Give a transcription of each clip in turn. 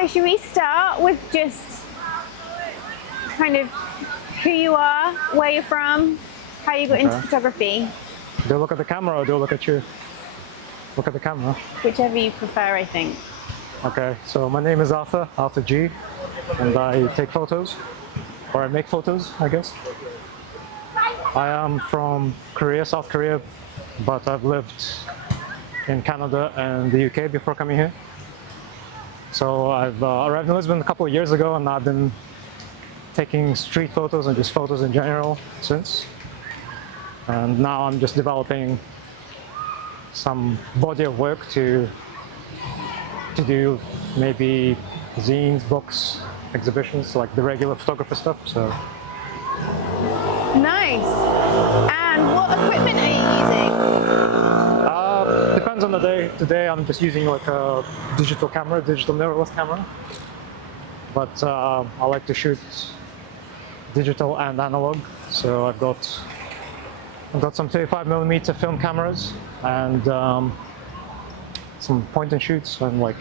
So should we start with just kind of who you are, where you're from, how you got into photography? Do you look at the camera or do you look at you? Look at the camera. Whichever you prefer, I think. Okay, so my name is Arthur G, and I take photos, or I make photos, I guess. I am from Korea, South Korea, but I've lived in Canada and the UK before coming here. So I've arrived in Lisbon a couple of years ago, and I've been taking street photos and just photos in general since. And now I'm just developing some body of work to do maybe zines, books, exhibitions, like the regular photographer stuff. So nice. And what equipment are you using? Depends on the day. Today I'm just using like a digital camera, digital mirrorless camera. But I like to shoot digital and analog. So I've got some 35mm film cameras and some point and shoots, and like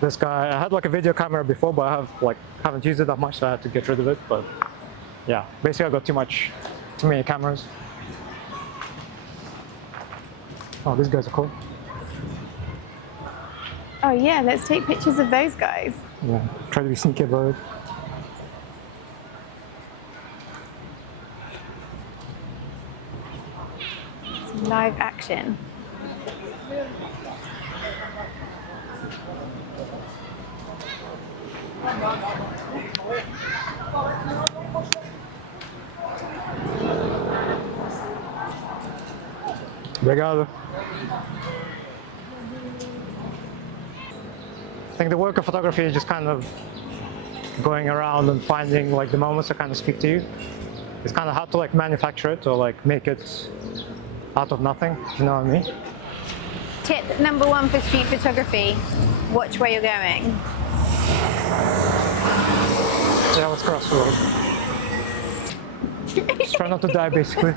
this guy. I had like a video camera before, but haven't used it that much, so I had to get rid of it. But yeah, basically I got too many cameras. Oh, these guys are cool. Oh yeah, let's take pictures of those guys. Yeah, try to be sneaky about it. Some live action. Obrigado. I think the work of photography is just kind of going around and finding like the moments that kind of speak to you. It's kind of hard to like manufacture it or like make it out of nothing, you know what I mean? Tip number 1 for street photography: watch where you're going. Yeah, let's cross the road. Just try not to die, basically.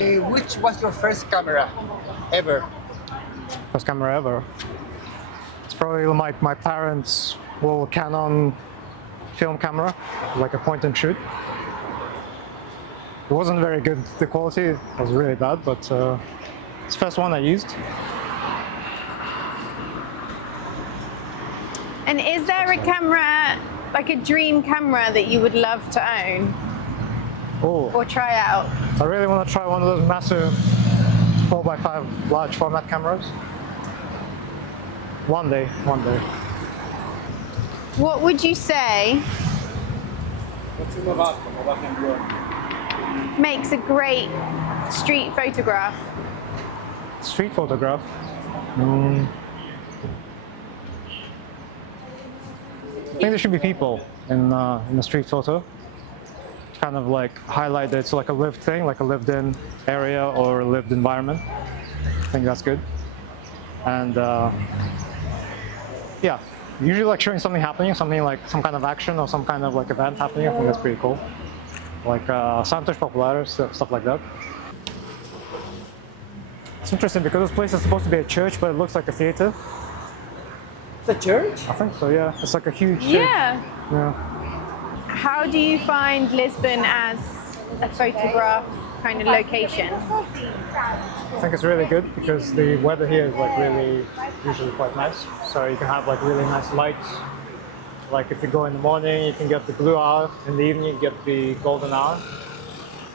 Which was your first camera ever? First camera ever. It's probably my parents' little Canon film camera, like a point and shoot. It wasn't very good, the quality was really bad, but it's the first one I used. And is there a camera, like a dream camera that you would love to own Oh, or try out? I really want to try one of those massive 4x5 large format cameras. One day. What would you say makes a great street photograph? Street photograph? I think there should be people in the street photo. Kind of like highlight that it's like a lived thing, like a lived-in area or a lived environment. I think that's good. And yeah, usually like showing something happening, something like some kind of action or some kind of like event happening. I think that's pretty cool. Like Santos Populares, stuff like that. It's interesting because this place is supposed to be a church, but it looks like a theater. It's a church? I think so, yeah. It's like a huge church. Yeah. Yeah. How do you find Lisbon as a photograph kind of location? I think it's really good because the weather here is like really usually quite nice. So you can have like really nice lights. Like if you go in the morning, you can get the blue hour. In the evening, you get the golden hour.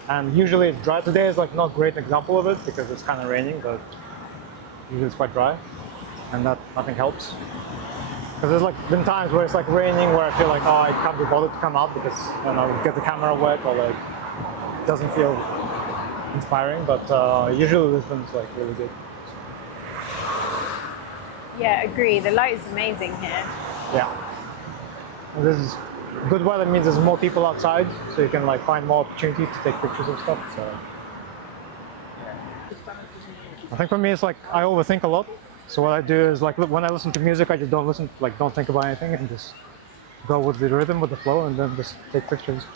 And usually it's dry. Today is like not a great example of it because it's kind of raining, but usually it's quite dry, and that nothing helps. Because there's like been times where it's like raining where I feel like, oh, I can't be bothered to come out because then I'll get the camera wet or like it doesn't feel inspiring. But usually Lisbon's like really good. Yeah, agree. The light is amazing here. Yeah. And this is good weather means there's more people outside, so you can like find more opportunities to take pictures of stuff. So I think for me it's like I overthink a lot. So what I do is like when I listen to music, I just don't think about anything and just go with the rhythm, with the flow, and then just take pictures.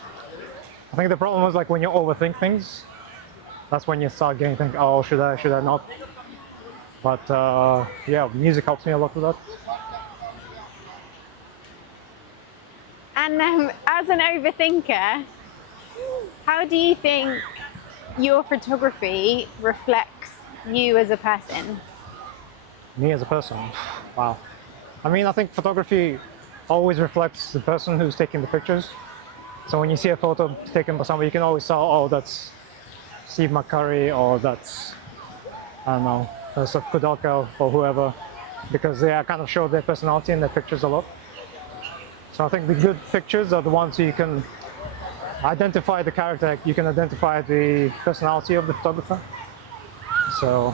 I think the problem is like when you overthink things, that's when you start getting think, oh, should I not? But yeah, music helps me a lot with that. And as an overthinker, how do you think your photography reflects you as a person? Me as a person, wow. I mean, I think photography always reflects the person who's taking the pictures. So when you see a photo taken by somebody, you can always tell, oh, that's Steve McCurry, or that's, I don't know, Seth Kudelka or whoever, because they kind of show their personality in their pictures a lot. So I think the good pictures are the ones you can identify the character, you can identify the personality of the photographer. So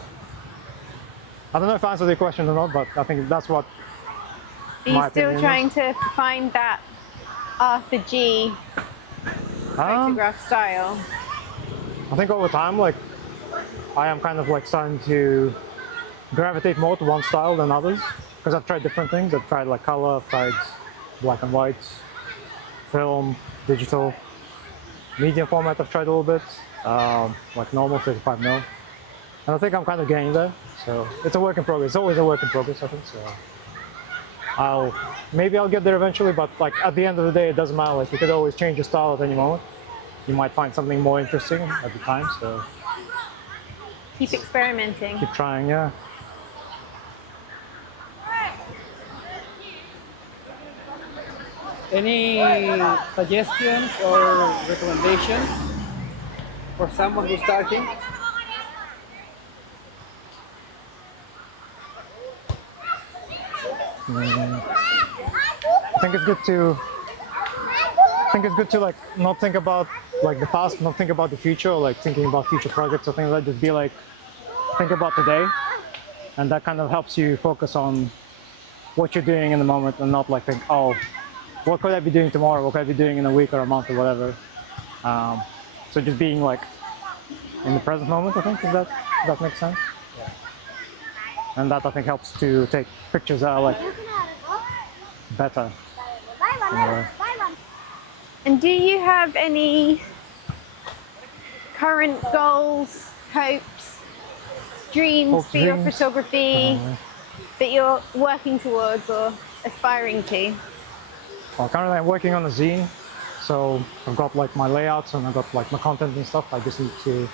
I don't know if I answered your question or not, but I think that's what Are you my still opinion trying is. to find that Arthur G photograph style? I think over time, like, I am kind of like starting to gravitate more to one style than others, because I've tried different things. I've tried like color, I've tried black and white, film, digital, medium format. I've tried a little bit, like normal 35 mil, and I think I'm kind of getting there. So it's a work in progress. It's always a work in progress, I think. So maybe I'll get there eventually, but like at the end of the day, it doesn't matter. Like you could always change your style at any moment. You might find something more interesting at the time. So Keep experimenting. keep trying, yeah. Any suggestions or recommendations for someone who's starting? I think it's good to like not think about like the past, not think about the future, or like thinking about future projects or things like that. Just be like, think about today, and that kind of helps you focus on what you're doing in the moment, and not like think, oh, what could I be doing tomorrow? What could I be doing in a week or a month or whatever? So just being like in the present moment, I think, if that makes sense. And that I think helps to take pictures that are like better. in a way. And do you have any current goals, hopes, dreams Hopes, for your dreams. photography that you're working towards or aspiring to? Well, currently I'm working on a zine, so I've got like my layouts and I've got like my content and stuff. I just need to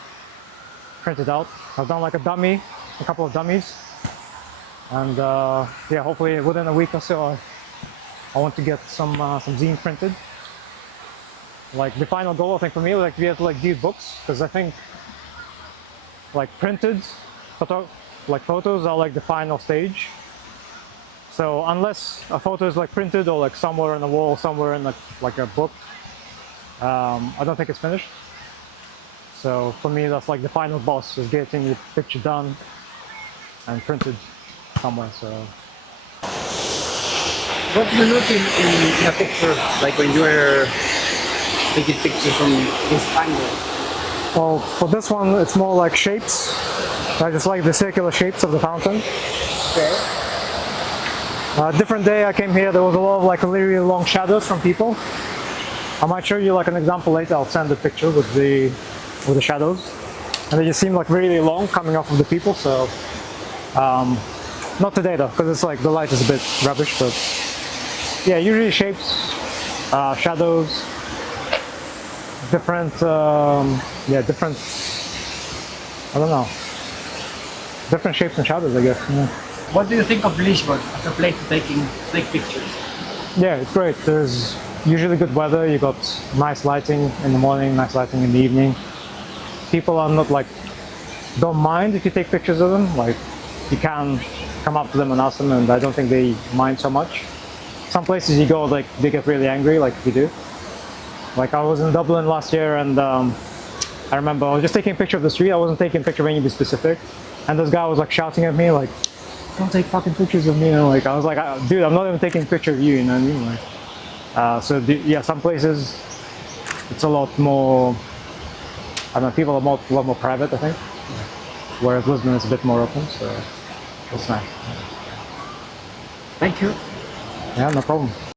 print it out. I've done like a couple of dummies, and yeah, hopefully within a week or so, I want to get some zine printed. Like the final goal, I think for me, like we have to like do books, because I think like printed photos are like the final stage. So unless a photo is like printed or like somewhere on the wall, somewhere in like a book, I don't think it's finished. So for me, that's like the final boss, is getting the picture done and printed somewhere. So What do you look in a picture, like when you are taking pictures from this angle? well, for this one, it's more like shapes. I just like the circular shapes of the fountain. Okay. Different day I came here, there was a lot of like really long shadows from people. I might show you like an example later. I'll send a picture with the shadows, and they just seem like really long coming off of the people. So not today though, because it's like the light is a bit rubbish. But yeah, usually shapes, shadows, different different, I don't know, different shapes and shadows, I guess. Yeah. What do you think of Lisbon as a place to take pictures? Yeah, it's great. There's usually good weather. You got nice lighting in the morning, nice lighting in the evening. People are not like, don't mind if you take pictures of them. Like, you can come up to them and ask them, and I don't think they mind so much. Some places you go, like they get really angry, like if you do. Like I was in Dublin last year, and I remember I was just taking a picture of the street. I wasn't taking a picture of any specific, and this guy was like shouting at me, like, "Don't take fucking pictures of me!" And like I was like, "Dude, I'm not even taking a picture of you." You know what I mean? Like, yeah, some places it's a lot more. I don't know. People are a lot more private, I think. Whereas Lisbon is a bit more open, so it's nice. Thank you. Yeah, no problem.